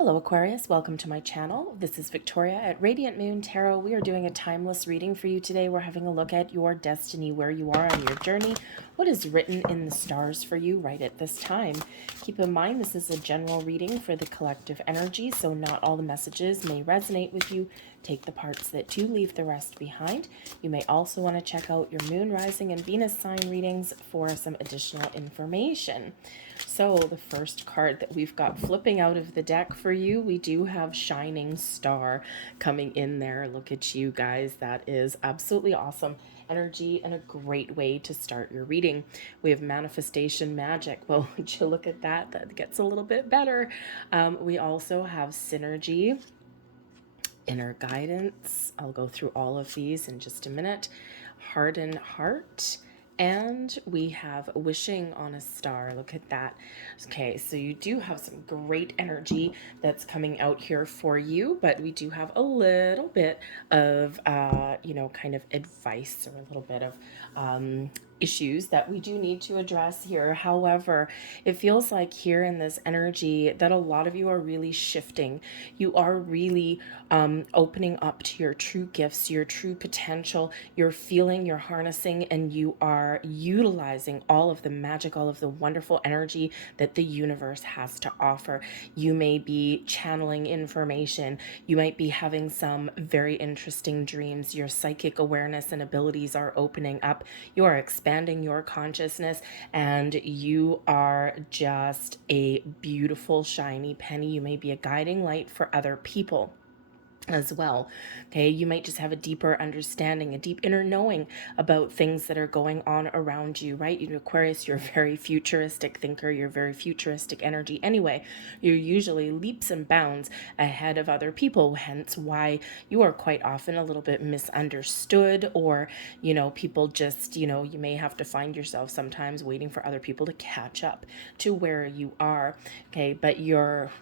Hello Aquarius, welcome to my channel. This is Victoria at Radiant Moon Tarot. We are doing a timeless reading for you today. We're having a look at your destiny, where you are on your journey, what is written in the stars for you right at this time. Keep in mind this is a general reading for the collective energy, so not all the messages may resonate with you. Take the parts that do, leave the rest behind. You may also want to check out your moon, rising, and Venus sign readings for some additional information. So the first card that we've got flipping out of the deck for you, we do have Shining Star coming in there. Look at you guys. That is absolutely awesome energy and a great way to start your reading. We have Manifestation Magic. Well, would you look at that? That gets a little bit better. We also have Synergy, Inner Guidance. I'll go through all of these in just a minute. Hardened Heart. And we have Wishing on a Star. Look at that. Okay, so you do have some great energy that's coming out here for you, but we do have a little bit of, kind of advice, or a little bit of issues that we do need to address here. However, it feels like here in this energy that a lot of you are really shifting. You are really opening up to your true gifts, your true potential. You're feeling, you're harnessing, and you are utilizing all of the magic, all of the wonderful energy that the universe has to offer. You may be channeling information. You might be having some very interesting dreams. Your psychic awareness and abilities are opening up. You are expanding your consciousness, and you are just a beautiful shiny penny. You may be a guiding light for other people as well. Okay, you might just have a deeper understanding, a deep inner knowing about things that are going on around you, right? You Aquarius, you're a very futuristic thinker, you're very futuristic energy anyway. You're usually leaps and bounds ahead of other people, hence why you are quite often a little bit misunderstood, or people just, you may have to find yourself sometimes waiting for other people to catch up to where you are. Okay, but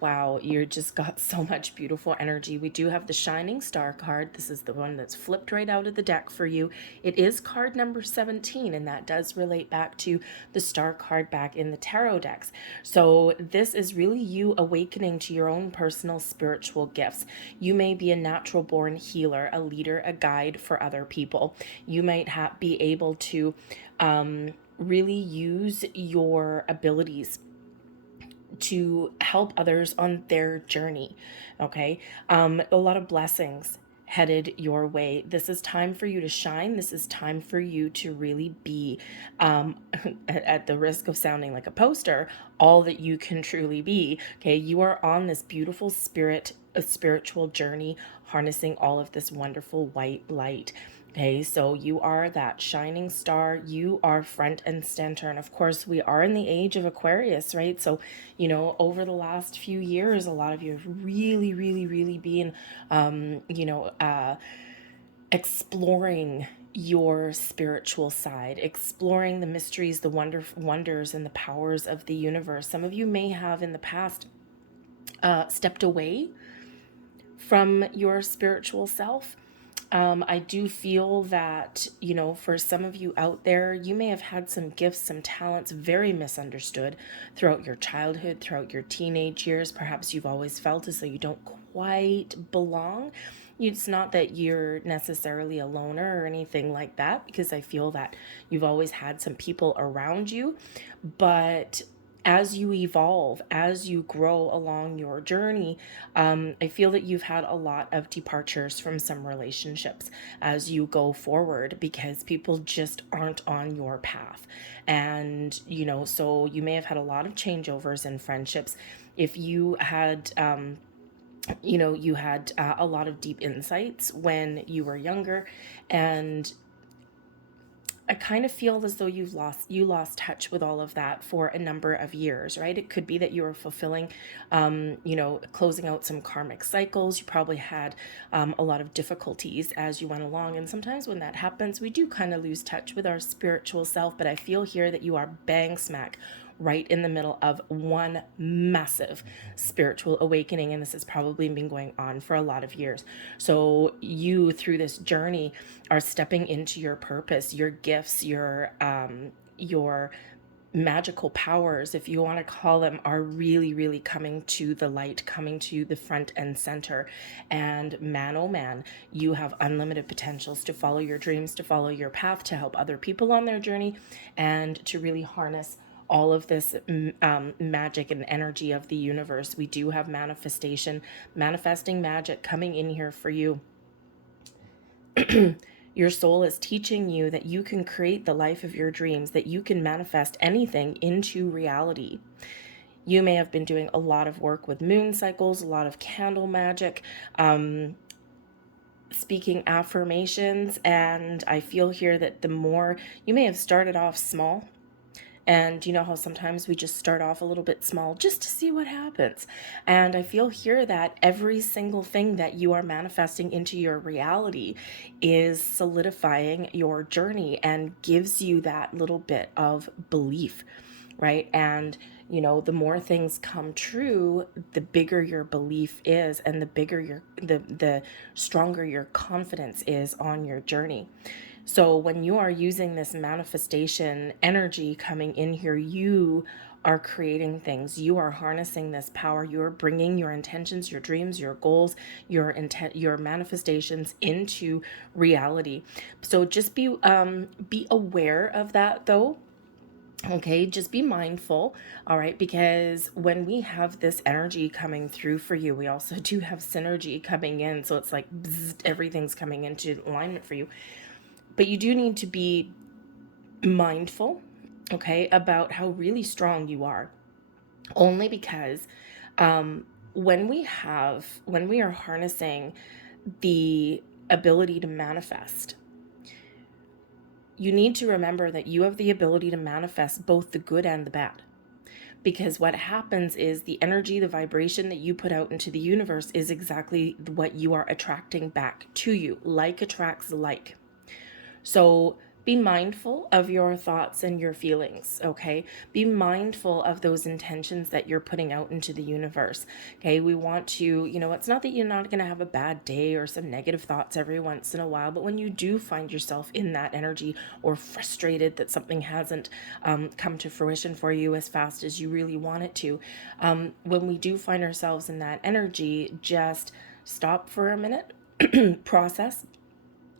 wow, you're just got so much beautiful energy. We do have the Shining Star card. This is the one that's flipped right out of the deck for you. It is card number 17, and that does relate back to the star card back in the tarot decks. So this is really you awakening to your own personal spiritual gifts. You may be a natural born healer, a leader, a guide for other people. You might be able to really use your abilities to help others on their journey. Okay, a lot of blessings headed your way. This is time for you to shine. This is time for you to really be, at the risk of sounding like a poster, all that you can truly be. Okay, you are on this beautiful spiritual journey, harnessing all of this wonderful white light. Okay, so you are that shining star. You are front and center. And of course, we are in the age of Aquarius, right? So, over the last few years, a lot of you have really, really, really been, exploring your spiritual side, exploring the mysteries, the wonders, and the powers of the universe. Some of you may have in the past stepped away from your spiritual self. I do feel that, for some of you out there, you may have had some gifts, some talents very misunderstood throughout your childhood, throughout your teenage years. Perhaps you've always felt as though you don't quite belong. It's not that you're necessarily a loner or anything like that, because I feel that you've always had some people around you, but as you evolve, as you grow along your journey, I feel that you've had a lot of departures from some relationships as you go forward, because people just aren't on your path. And, so you may have had a lot of changeovers in friendships. If you had, you had a lot of deep insights when you were younger, and I kind of feel as though you lost touch with all of that for a number of years, right? It could be that you were fulfilling, closing out some karmic cycles. You probably had a lot of difficulties as you went along. And sometimes when that happens, we do kind of lose touch with our spiritual self. But I feel here that you are bang smack right in the middle of one massive spiritual awakening, and this has probably been going on for a lot of years. So you, through this journey, are stepping into your purpose, your gifts, your magical powers, if you want to call them, are really, really coming to the light, coming to the front and center. And man, oh man, you have unlimited potentials to follow your dreams, to follow your path, to help other people on their journey, and to really harness all of this magic and energy of the universe. We do have manifesting magic coming in here for you. Your soul is teaching you that you can create the life of your dreams, that you can manifest anything into reality. You may have been doing a lot of work with moon cycles, a lot of candle magic, speaking affirmations, and I feel here that the more you may have started off small. And you know how sometimes we just start off a little bit small just to see what happens. And I feel here that every single thing that you are manifesting into your reality is solidifying your journey and gives you that little bit of belief, right? And you know, the more things come true, the bigger your belief is, and the stronger your confidence is on your journey. So when you are using this manifestation energy coming in here, you are creating things. You are harnessing this power. You're bringing your intentions, your dreams, your goals, your manifestations into reality. So just be aware of that, though. Okay, just be mindful, all right, because when we have this energy coming through for you, we also do have synergy coming in. So it's like bzzz, everything's coming into alignment for you. But you do need to be mindful, okay, about how really strong you are. Only because when we are harnessing the ability to manifest, you need to remember that you have the ability to manifest both the good and the bad. Because what happens is the energy, the vibration that you put out into the universe is exactly what you are attracting back to you. Like attracts like. So be mindful of your thoughts and your feelings, okay? Be mindful of those intentions that you're putting out into the universe, okay? We want to, you know, it's not that you're not going to have a bad day or some negative thoughts every once in a while, but when you do find yourself in that energy or frustrated that something hasn't come to fruition for you as fast as you really want it to, when we do find ourselves in that energy, just stop for a minute, process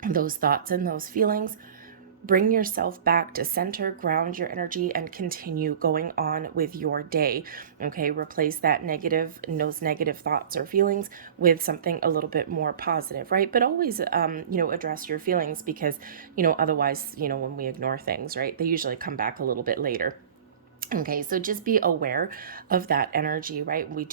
those thoughts and those feelings, bring yourself back to center, ground your energy, and continue going on with your day. Okay, replace those negative thoughts or feelings with something a little bit more positive, right? But always, address your feelings, because, otherwise, when we ignore things, right, they usually come back a little bit later. Okay, so just be aware of that energy, right? We're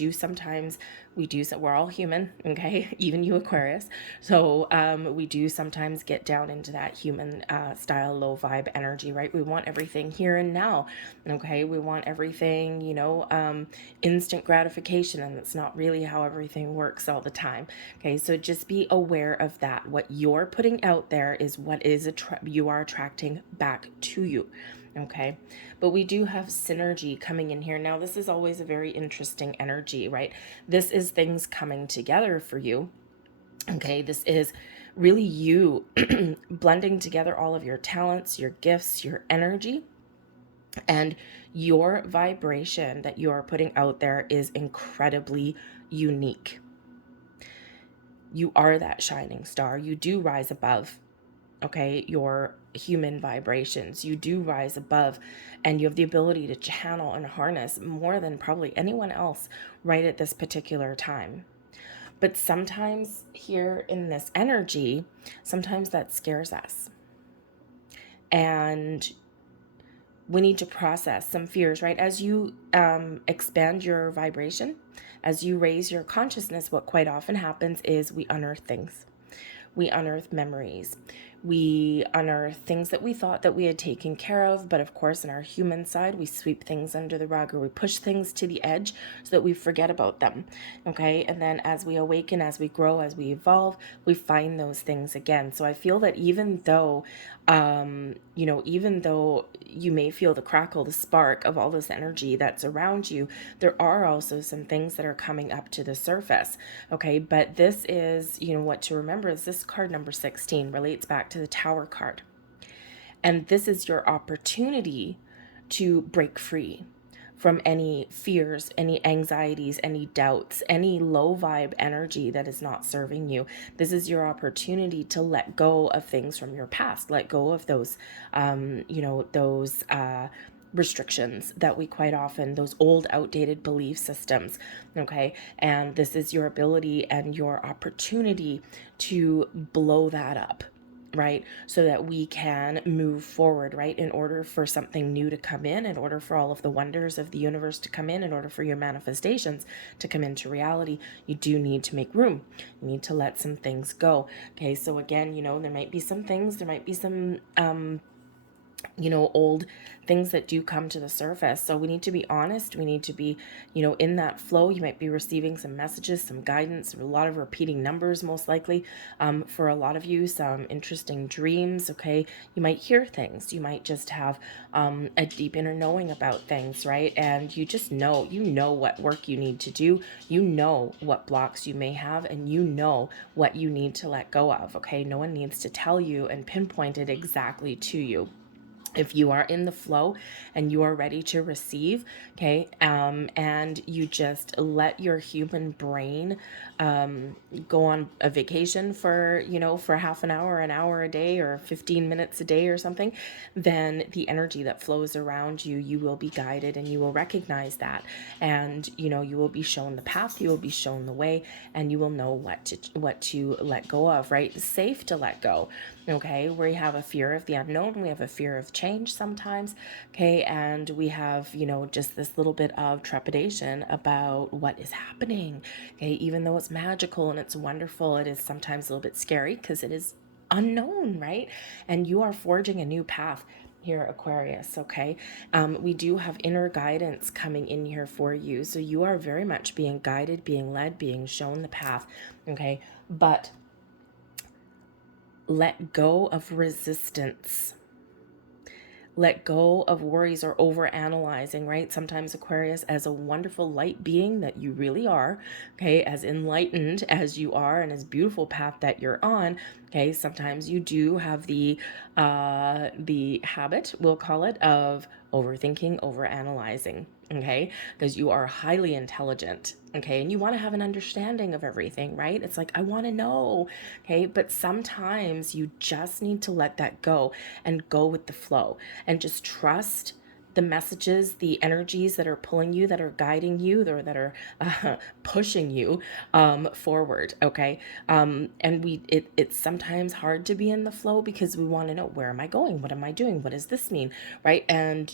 all human, okay? Even you, Aquarius. So we do sometimes get down into that human style, low vibe energy, right? We want everything here and now, okay? We want everything, instant gratification, and that's not really how everything works all the time, okay? So just be aware of that. What you're putting out there is what you are attracting back to you. Okay, but we do have synergy coming in here. Now, this is always a very interesting energy, right? This is things coming together for you. Okay, this is really you blending together all of your talents, your gifts, your energy, and your vibration that you are putting out there is incredibly unique. You are that shining star. You do rise above, okay, your human vibrations. You do rise above, and you have the ability to channel and harness more than probably anyone else right at this particular time. But sometimes here in this energy, sometimes that scares us. And we need to process some fears, right? As you expand your vibration, as you raise your consciousness, what quite often happens is we unearth things. We unearth memories. We unearth things that we thought that we had taken care of, but of course, in our human side, we sweep things under the rug, or we push things to the edge so that we forget about them, okay? And then as we awaken, as we grow, as we evolve, we find those things again. So I feel that even though you may feel the crackle, the spark of all this energy that's around you, there are also some things that are coming up to the surface, okay? But this is, what to remember is this card number 16 relates back to the Tower card. And this is your opportunity to break free from any fears, any anxieties, any doubts, any low vibe energy that is not serving you. This is your opportunity to let go of things from your past, let go of those, those restrictions that we quite often, those old outdated belief systems. Okay. And this is your ability and your opportunity to blow that up, right? So that we can move forward, right? In order for something new to come in order for all of the wonders of the universe to come in order for your manifestations to come into reality, you do need to make room. You need to let some things go. Okay. So again, there might be some things, there might be some, old things that do come to the surface. So we need to be honest. We need to be, in that flow. You might be receiving some messages, some guidance, a lot of repeating numbers, most likely. For a lot of you, some interesting dreams. Okay. You might hear things. You might just have a deep inner knowing about things, right? And you just know, what work you need to do. You know what blocks you may have, and you know what you need to let go of. Okay. No one needs to tell you and pinpoint it exactly to you. If you are in the flow and you are ready to receive, okay, and you just let your human brain go on a vacation for, for half an hour a day, or 15 minutes a day or something, then the energy that flows around you, you will be guided and you will recognize that. And, you will be shown the path, you will be shown the way, and you will know what to let go of, right? It's safe to let go. Okay, we have a fear of the unknown, we have a fear of change sometimes, okay, and we have, just this little bit of trepidation about what is happening, okay, even though it's magical and it's wonderful, it is sometimes a little bit scary because it is unknown, right? And you are forging a new path here, Aquarius, okay? We do have inner guidance coming in here for you, so you are very much being guided, being led, being shown the path, okay? But let go of resistance. Let go of worries or over analyzing, right? Sometimes Aquarius, as a wonderful light being that you really are, okay, as enlightened as you are and as beautiful path that you're on, okay, sometimes you do have the habit, we'll call it, of overthinking, over analyzing, okay, because you are highly intelligent, okay, and you want to have an understanding of everything, right? It's like, I want to know, okay, but sometimes you just need to let that go and go with the flow and just trust the messages, the energies that are pulling you, that are guiding you, or that are pushing you forward. Okay. And it's sometimes hard to be in the flow because we want to know, where am I going? What am I doing? What does this mean? Right. And,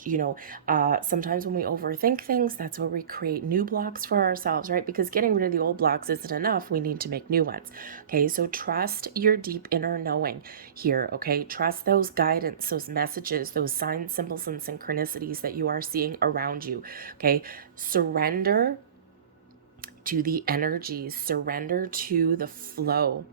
sometimes when we overthink things, that's where we create new blocks for ourselves, right? Because getting rid of the old blocks isn't enough. We need to make new ones. Okay. So trust your deep inner knowing here. Okay. Trust those guidance, those messages, those signs, symbols, and synchronicities that you are seeing around you. Okay. Surrender to the energies, surrender to the flow,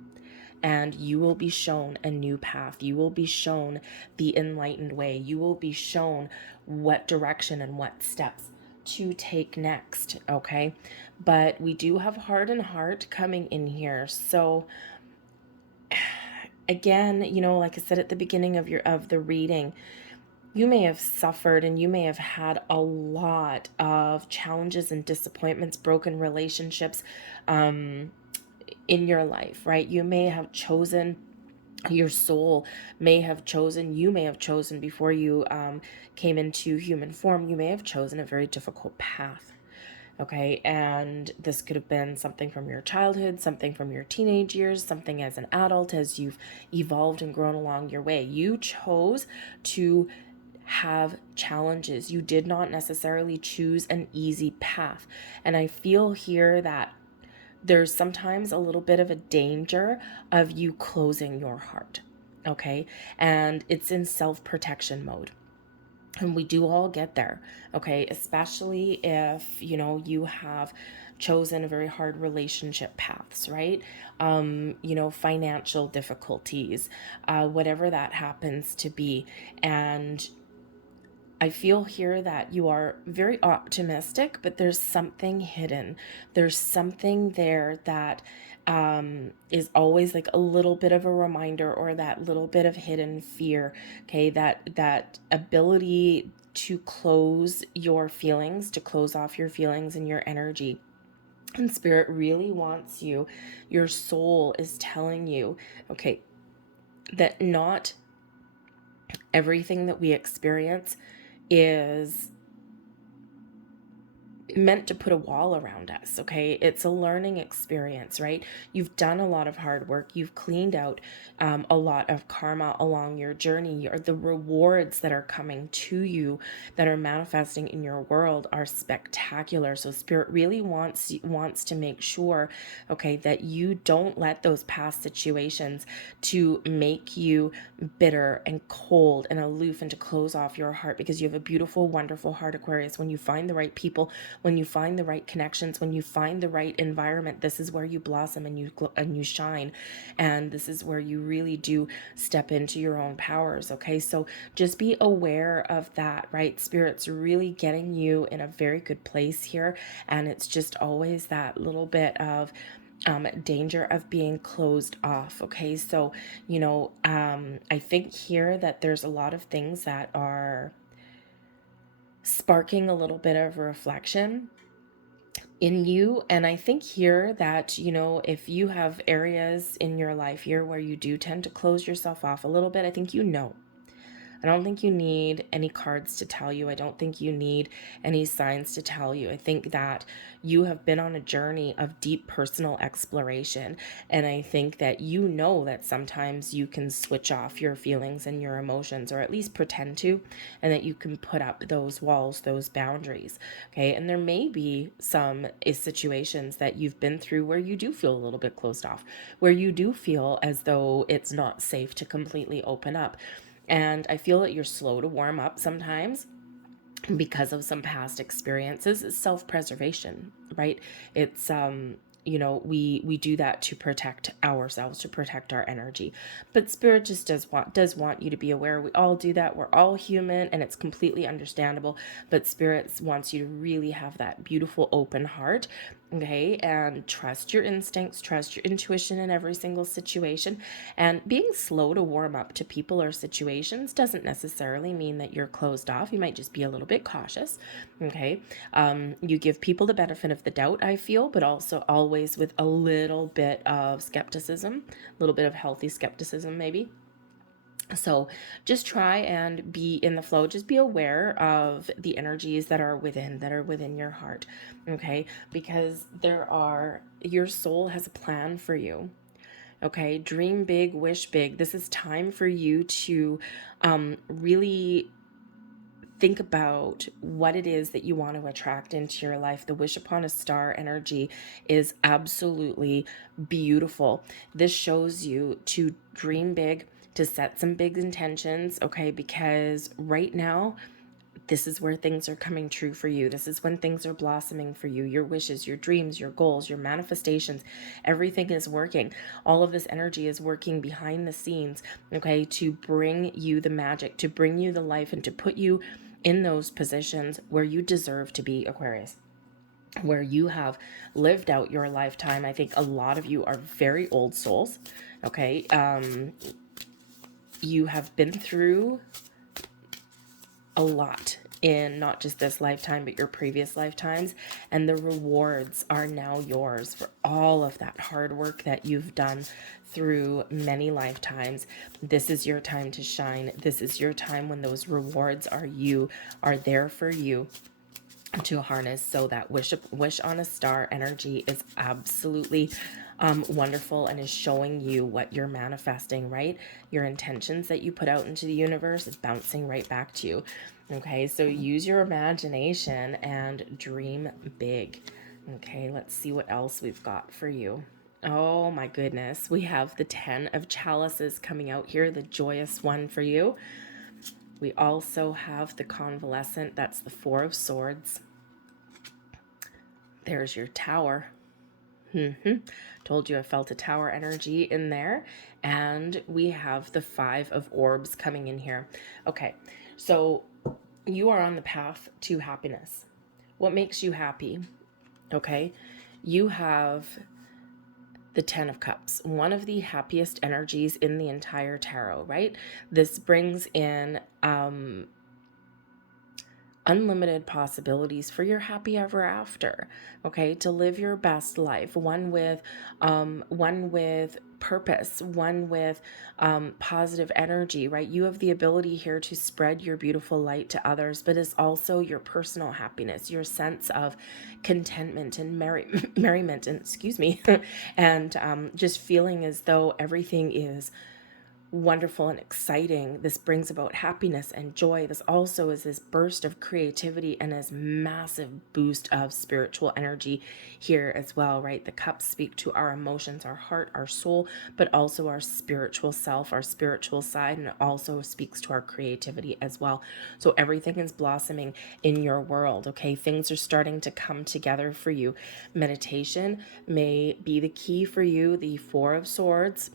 and you will be shown a new path. You will be shown the enlightened way. You will be shown what direction and what steps to take next. Okay. But we do have heart and heart coming in here. So again, like I said at the beginning of the reading, you may have suffered and you may have had a lot of challenges and disappointments, broken relationships in your life, right? You may have chosen, your soul may have chosen, you may have chosen before you came into human form, you may have chosen a very difficult path. Okay, and this could have been something from your childhood, something from your teenage years, something as an adult, as you've evolved and grown along your way. You chose to have challenges. You did not necessarily choose an easy path. And I feel here that there's sometimes a little bit of a danger of you closing your heart. Okay, and it's in self-protection mode. And we do all get there, okay? Especially if, you have chosen a very hard relationship paths, right? Financial difficulties, whatever that happens to be. And I feel here that you are very optimistic, but there's something hidden. There's something there that is always like a little bit of a reminder, or that little bit of hidden fear. Okay, that ability to close your feelings, to close off your feelings and your energy. And Spirit really wants you, your soul is telling you, okay, that not everything that we experience is meant to put a wall around us. Okay, it's a learning experience, right? You've done a lot of hard work, you've cleaned out a lot of karma along your journey, or the rewards that are coming to you, that are manifesting in your world, are spectacular. So Spirit really wants to make sure, okay, that you don't let those past situations to make you bitter and cold and aloof, and to close off your heart, because you have a beautiful, wonderful heart, Aquarius. When you find the right people, when you find the right connections, when you find the right environment, this is where you blossom and you shine, and this is where you really do step into your own powers. Okay, so just be aware of that, right? Spirit's really getting you in a very good place here, and it's just always that little bit of danger of being closed off. Okay, so I think here that there's a lot of things that are sparking a little bit of reflection in you. And I think here that, if you have areas in your life here where you do tend to close yourself off a little bit, I think I don't think you need any cards to tell you. I don't think you need any signs to tell you. I think that you have been on a journey of deep personal exploration. And I think that that sometimes you can switch off your feelings and your emotions, or at least pretend to, and that you can put up those walls, those boundaries. Okay. And there may be some situations that you've been through where you do feel a little bit closed off, where you do feel as though it's not safe to completely open up. And I feel that you're slow to warm up sometimes because of some past experiences. It's self-preservation, right? It's we do that to protect ourselves, to protect our energy. But Spirit just does want you to be aware. We all do that. We're all human, and it's completely understandable. But Spirit wants you to really have that beautiful open heart, okay? And trust your instincts, trust your intuition in every single situation. And being slow to warm up to people or situations doesn't necessarily mean that you're closed off. You might just be a little bit cautious, okay? You give people the benefit of the doubt, I feel, but also always with a little bit of skepticism, a little bit of healthy skepticism, maybe. So just try and be in the flow. Just be aware of the energies that are within your heart, okay? Because your soul has a plan for you. Okay, dream big, wish big. This is time for you to really think about what it is that you want to attract into your life. The wish upon a star energy is absolutely beautiful. This shows you to dream big, to set some big intentions, okay? Because right now, this is where things are coming true for you. This is when things are blossoming for you. Your wishes, your dreams, your goals, your manifestations, everything is working. All of this energy is working behind the scenes, okay, to bring you the magic, to bring you the life, and to put you in those positions where you deserve to be, Aquarius, where you have lived out your lifetime. I think a lot of you are very old souls, okay? You have been through a lot in not just this lifetime, but your previous lifetimes. And the rewards are now yours for all of that hard work that you've done through many lifetimes. This is your time to shine. This is your time when those rewards are there for you to harness. So that wish on a star energy is absolutely wonderful, and is showing you what you're manifesting, right? Your intentions that you put out into the universe is bouncing right back to you. Okay, so use your imagination and dream big. Okay, let's see what else we've got for you. Oh my goodness, we have the 10 of chalices coming out here, the joyous one for you. We also have the convalescent, that's the 4 of swords. There's your tower. Told you I felt a tower energy in there. And we have the 5 of orbs coming in here. Okay, so you are on the path to happiness. What makes you happy? Okay, you have the 10 of cups, one of the happiest energies in the entire tarot, right? This brings in unlimited possibilities for your happy ever after, okay? To live your best life, one with purpose, one with positive energy, right? You have the ability here to spread your beautiful light to others, but it's also your personal happiness, your sense of contentment and merriment, and excuse me, and just feeling as though everything is wonderful and exciting. This brings about happiness and joy. This also is this burst of creativity and this massive boost of spiritual energy here as well, right? The cups speak to our emotions, our heart, our soul, but also our spiritual self, our spiritual side, and it also speaks to our creativity as well. So everything is blossoming in your world, okay? Things are starting to come together for you. Meditation may be the key for you. The Four of Swords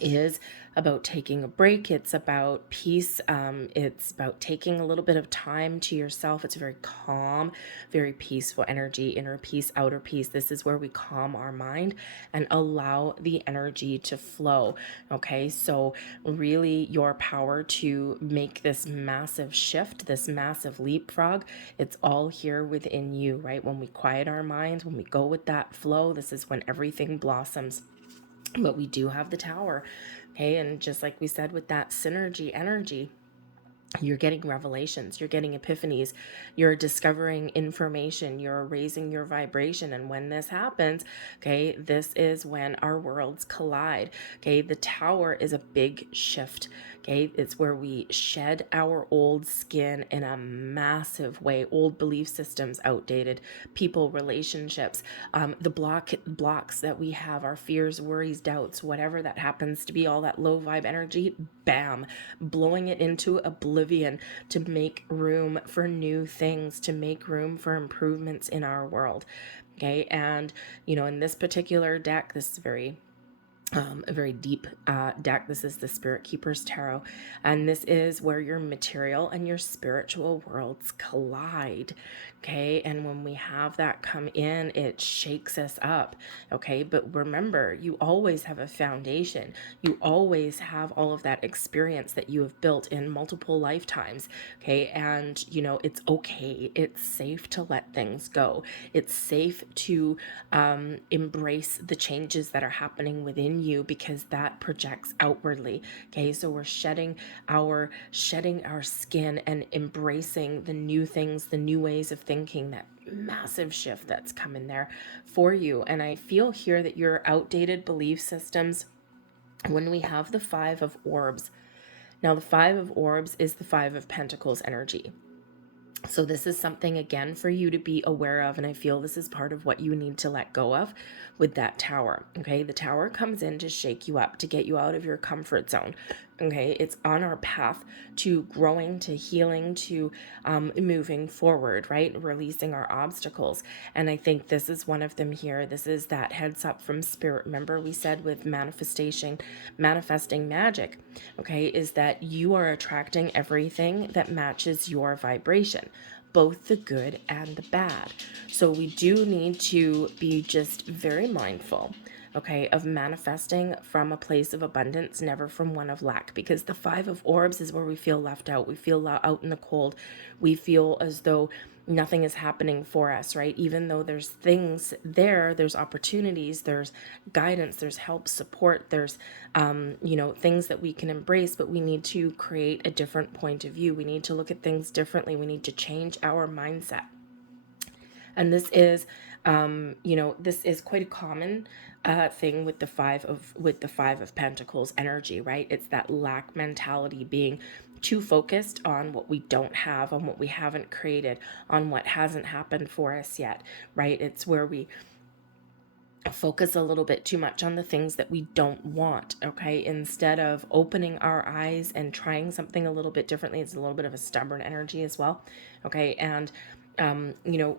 is about taking a break. It's about peace. It's about taking a little bit of time to yourself. It's a very calm, very peaceful energy, inner peace, outer peace. This is where we calm our mind and allow the energy to flow. Okay, so really your power to make this massive shift, this massive leapfrog, it's all here within you, right? When we quiet our minds, when we go with that flow, this is when everything blossoms. But we do have the Tower, okay? And just like we said with that synergy energy, you're getting revelations, you're getting epiphanies, you're discovering information, you're raising your vibration. And when this happens, okay, this is when our worlds collide. Okay, the Tower is a big shift. Okay, it's where we shed our old skin in a massive way, old belief systems, outdated people, relationships, the blocks that we have, our fears, worries, doubts, whatever that happens to be, all that low vibe energy, bam, blowing it into oblivion to make room for new things, to make room for improvements in our world. Okay, and in this particular deck, this is a very deep deck. This is the Spirit Keeper's Tarot, and this is where your material and your spiritual worlds collide. Okay, and when we have that come in, it shakes us up. Okay, but remember, you always have a foundation. You always have all of that experience that you have built in multiple lifetimes. Okay, and it's okay. It's safe to let things go. It's safe to embrace the changes that are happening within you, because that projects outwardly. Okay, so we're shedding our skin and embracing the new things, the new ways of thinking, that massive shift that's coming there for you. And I feel here that your outdated belief systems, when we have the Five of Orbs, now the Five of Orbs is the Five of Pentacles energy. So this is something, again, for you to be aware of, and I feel this is part of what you need to let go of with that Tower, okay? The Tower comes in to shake you up, to get you out of your comfort zone, okay? It's on our path to growing, to healing, to moving forward, right? Releasing our obstacles, and I think this is one of them here. This is that heads up from Spirit. Remember we said with manifesting magic, okay, is that you are attracting everything that matches your vibration, both the good and the bad. So we do need to be just very mindful, okay, of manifesting from a place of abundance, never from one of lack, because the Five of Orbs is where we feel left out. We feel out in the cold. We feel as though nothing is happening for us, right? Even though there's things there, there's opportunities, there's guidance, there's help, support, there's things that we can embrace, but we need to create a different point of view. We need to look at things differently. We need to change our mindset. And this is this is quite a common thing with the Five of Pentacles energy, right? It's that lack mentality, being too focused on what we don't have, on what we haven't created, on what hasn't happened for us yet, right? It's where we focus a little bit too much on the things that we don't want, okay, instead of opening our eyes and trying something a little bit differently. It's a little bit of a stubborn energy as well, okay? And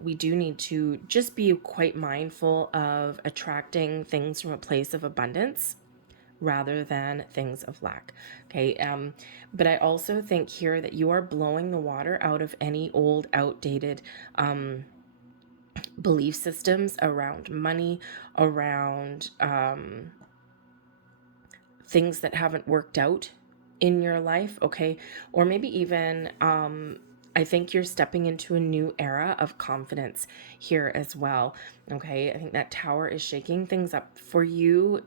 we do need to just be quite mindful of attracting things from a place of abundance rather than things of lack, okay? But I also think here that you are blowing the water out of any old, outdated belief systems around money, around things that haven't worked out in your life, okay? Or maybe even I think you're stepping into a new era of confidence here as well. Okay, I think that Tower is shaking things up for you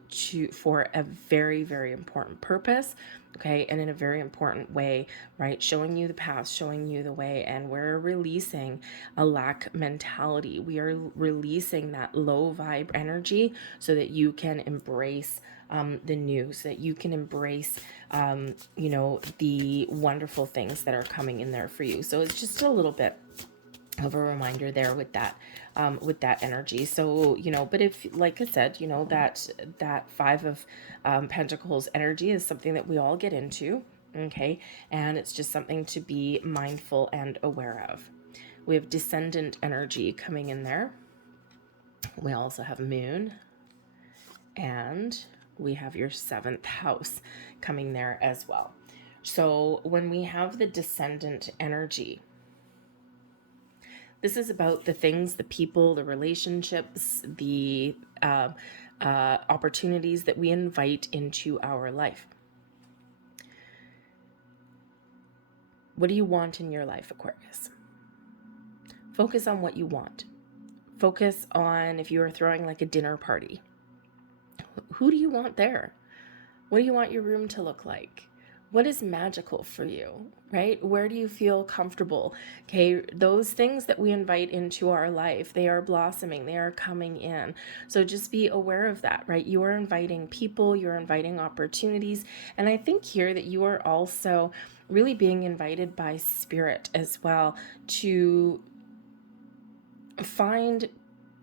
for a very, very important purpose. Okay, and in a very important way, right? Showing you the path, showing you the way, and we're releasing a lack mentality. We are releasing that low vibe energy so that you can embrace the new, so that you can embrace, the wonderful things that are coming in there for you. So it's just a little bit of a reminder there with that energy. So, but if, like I said, that Five of Pentacles energy is something that we all get into. Okay. And it's just something to be mindful and aware of. We have Descendant energy coming in there. We also have Moon, and we have your 7th house coming there as well. So when we have the Descendant energy, this is about the things, the people, the relationships, the opportunities that we invite into our life. What do you want in your life, Aquarius? Focus on what you want. Focus on, if you are throwing like a dinner party, who do you want there? What do you want your room to look like? What is magical for you, right? Where do you feel comfortable? Okay, those things that we invite into our life, they are blossoming, they are coming in. So just be aware of that, right? You are inviting people, you're inviting opportunities. And I think here that you are also really being invited by Spirit as well to find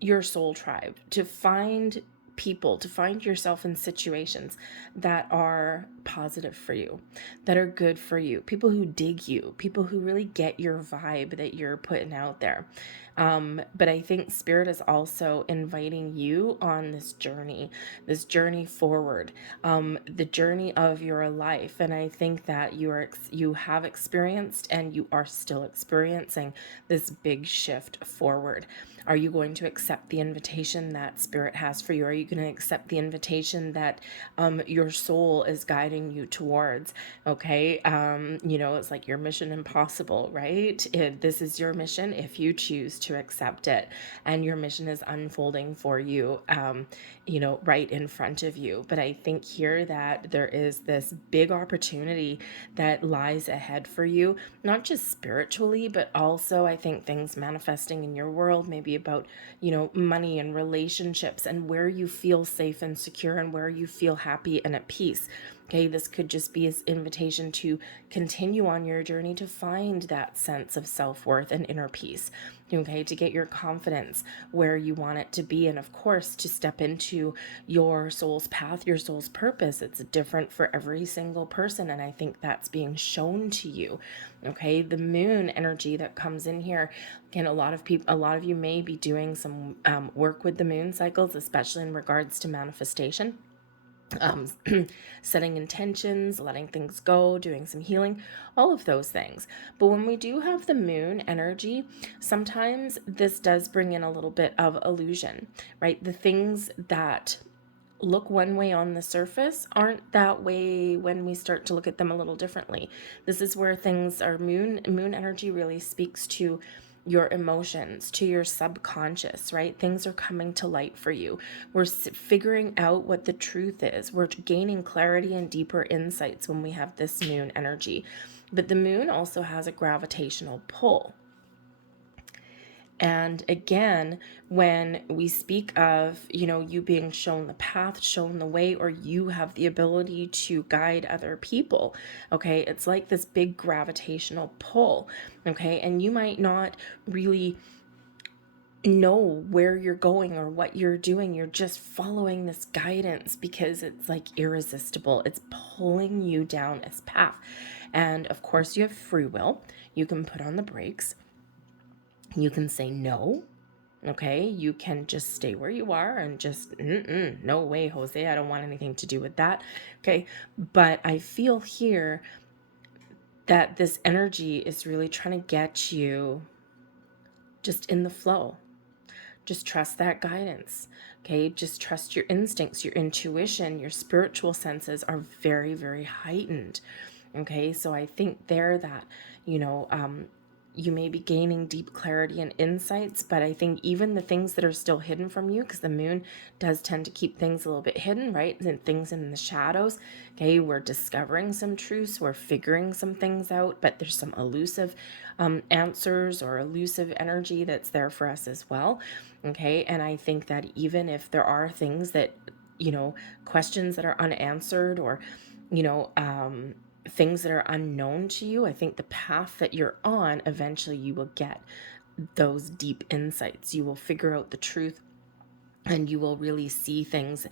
your soul tribe, to find people, to find yourself in situations that are positive for you, that are good for you, people who dig you, people who really get your vibe that you're putting out there. But I think Spirit is also inviting you on this journey forward, the journey of your life. And I think that you have experienced and you are still experiencing this big shift forward. Are you going to accept the invitation that Spirit has for you? Are you going to accept the invitation that your soul is guiding you towards? Okay. It's like your mission impossible, right? This is your mission if you choose to accept it. And your mission is unfolding for you, right in front of you. But I think here that there is this big opportunity that lies ahead for you, not just spiritually, but also I think things manifesting in your world, maybe about, money and relationships and where you feel safe and secure and where you feel happy and at peace. Okay, this could just be an invitation to continue on your journey to find that sense of self-worth and inner peace. Okay, to get your confidence where you want it to be. And of course, to step into your soul's path, your soul's purpose. It's different for every single person. And I think that's being shown to you. Okay, the Moon energy that comes in here. Again, a lot of you may be doing some work with the moon cycles, especially in regards to manifestation. Setting intentions, letting things go, doing some healing, all of those things. But when we do have the Moon energy, sometimes this does bring in a little bit of illusion, right? The things that look one way on the surface aren't that way when we start to look at them a little differently. This is where things are moon energy really speaks to your emotions, to your subconscious, right? Things are coming to light for you. We're figuring out what the truth is. We're gaining clarity and deeper insights when we have this Moon energy. But the moon also has a gravitational pull. And again, when we speak of, you being shown the path, shown the way, or you have the ability to guide other people, okay, it's like this big gravitational pull, okay, and you might not really know where you're going or what you're doing. You're just following this guidance because it's like irresistible. It's pulling you down its path. And of course, you have free will. You can put on the brakes. You can say no, okay? You can just stay where you are and just, no way, Jose, I don't want anything to do with that, okay? But I feel here that this energy is really trying to get you just in the flow. Just trust that guidance, okay? Just trust your instincts, your intuition, your spiritual senses are very, very heightened, okay? So I think there that, you may be gaining deep clarity and insights, but I think even the things that are still hidden from you, because the moon does tend to keep things a little bit hidden, right? And things in the shadows. Okay, we're discovering some truths, we're figuring some things out, but there's some elusive answers or elusive energy that's there for us as well. Okay, and I think that even if there are things that, questions that are unanswered, or, things that are unknown to you, I think the path that you're on, eventually you will get those deep insights. You will figure out the truth, and you will really see things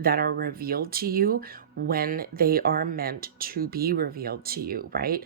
that are revealed to you when they are meant to be revealed to you, right?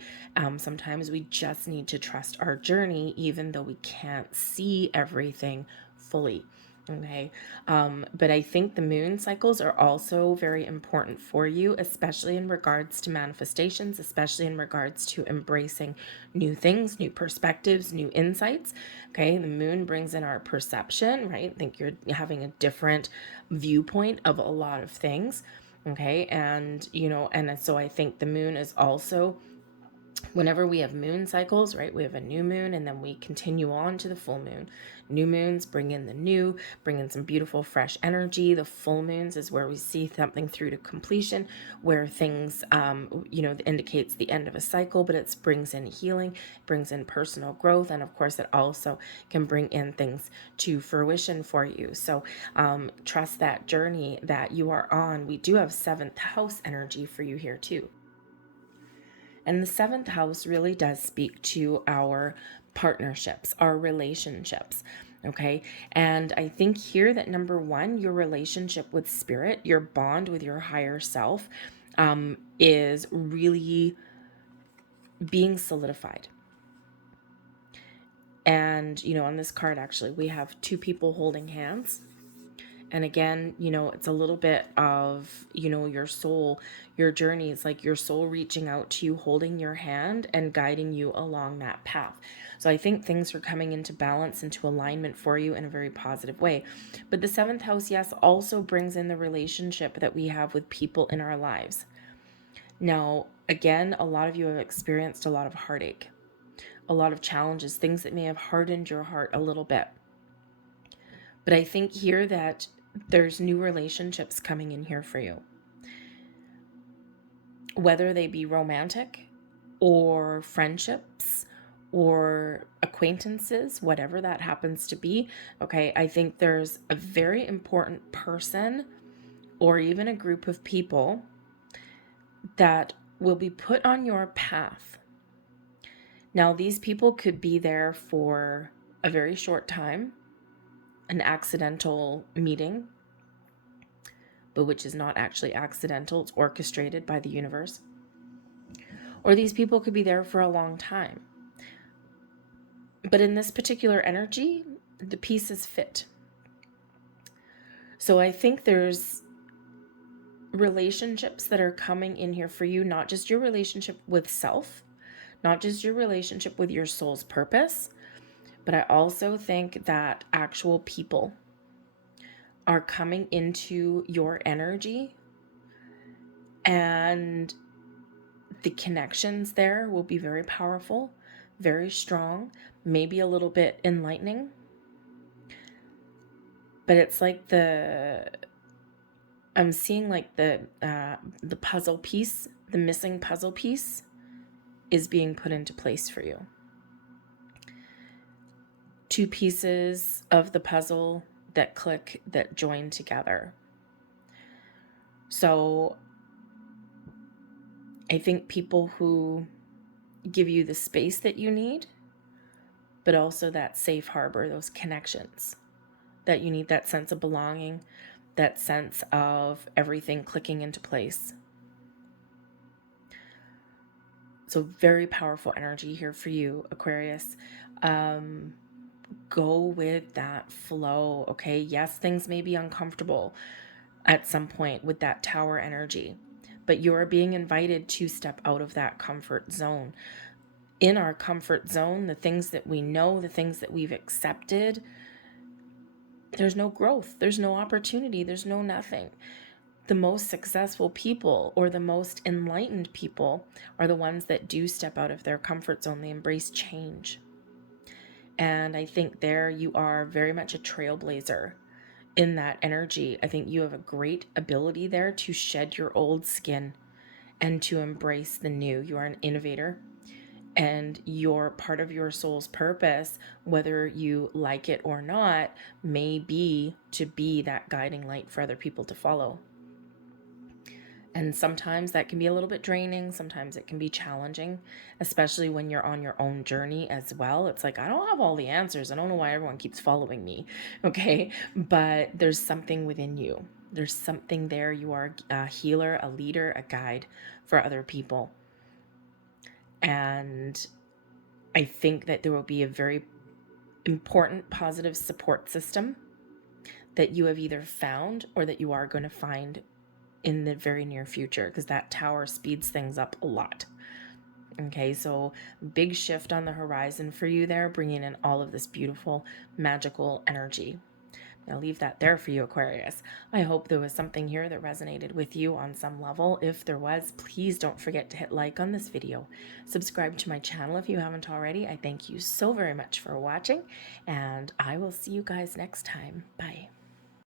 Sometimes we just need to trust our journey, even though we can't see everything fully. Okay. But I think the moon cycles are also very important for you, especially in regards to manifestations, especially in regards to embracing new things, new perspectives, new insights. Okay. The moon brings in our perception, right? I think you're having a different viewpoint of a lot of things. Okay. And, and so I think the moon is also, whenever we have moon cycles, right, we have a new moon and then we continue on to the full moon. New moons bring in the new, bring in some beautiful fresh energy. The full moons is where we see something through to completion, where things, indicates the end of a cycle, but it brings in healing, brings in personal growth, and of course it also can bring in things to fruition for you. So trust that journey that you are on. We do have 7th house energy for you here too. And the 7th house really does speak to our partnerships, our relationships. Okay. And I think here that number one, your relationship with spirit, your bond with your higher self, is really being solidified. And, on this card, actually, we have 2 people holding hands. And again, it's a little bit of, your soul, your journey. It's like your soul reaching out to you, holding your hand and guiding you along that path. So I think things are coming into balance, into alignment for you in a very positive way. But the 7th house, yes, also brings in the relationship that we have with people in our lives. Now, again, a lot of you have experienced a lot of heartache, a lot of challenges, things that may have hardened your heart a little bit. But I think here that there's new relationships coming in here for you, whether they be romantic or friendships or acquaintances, whatever that happens to be. Okay, I think there's a very important person or even a group of people that will be put on your path. Now, these people could be there for a very short time, an accidental meeting, but which is not actually accidental, it's orchestrated by the universe. Or these people could be there for a long time. But in this particular energy, the pieces fit. So I think there's relationships that are coming in here for you, not just your relationship with self, not just your relationship with your soul's purpose, but I also think that actual people are coming into your energy, and the connections there will be very powerful, very strong, maybe a little bit enlightening. But it's like I'm seeing like the puzzle piece, the missing puzzle piece is being put into place for you. 2 pieces of the puzzle that click, that join together. So I think people who give you the space that you need, but also that safe harbor, those connections that you need, that sense of belonging, that sense of everything clicking into place. So very powerful energy here for you, Aquarius. Go with that flow, okay? Yes, things may be uncomfortable at some point with that Tower energy, but you are being invited to step out of that comfort zone. In our comfort zone, the things that we know, the things that we've accepted, there's no growth, there's no opportunity, there's no nothing. The most successful people or the most enlightened people are the ones that do step out of their comfort zone. They embrace change. And I think there you are very much a trailblazer in that energy. I think you have a great ability there to shed your old skin and to embrace the new. You are an innovator, and your part of your soul's purpose, whether you like it or not, may be to be that guiding light for other people to follow. And sometimes that can be a little bit draining. Sometimes it can be challenging, especially when you're on your own journey as well. It's like, I don't have all the answers. I don't know why everyone keeps following me. Okay. But there's something within you. There's something there. You are a healer, a leader, a guide for other people. And I think that there will be a very important positive support system that you have either found or that you are going to find in the very near future, because that tower speeds things up a lot. Okay, so big shift on the horizon for you there, bringing in all of this beautiful magical energy. I'll leave that there for you, Aquarius. I hope there was something here that resonated with you on some level. If there was, please don't forget to hit like on this video. Subscribe to my channel if you haven't already. I thank you so very much for watching, and I will see you guys next time. Bye.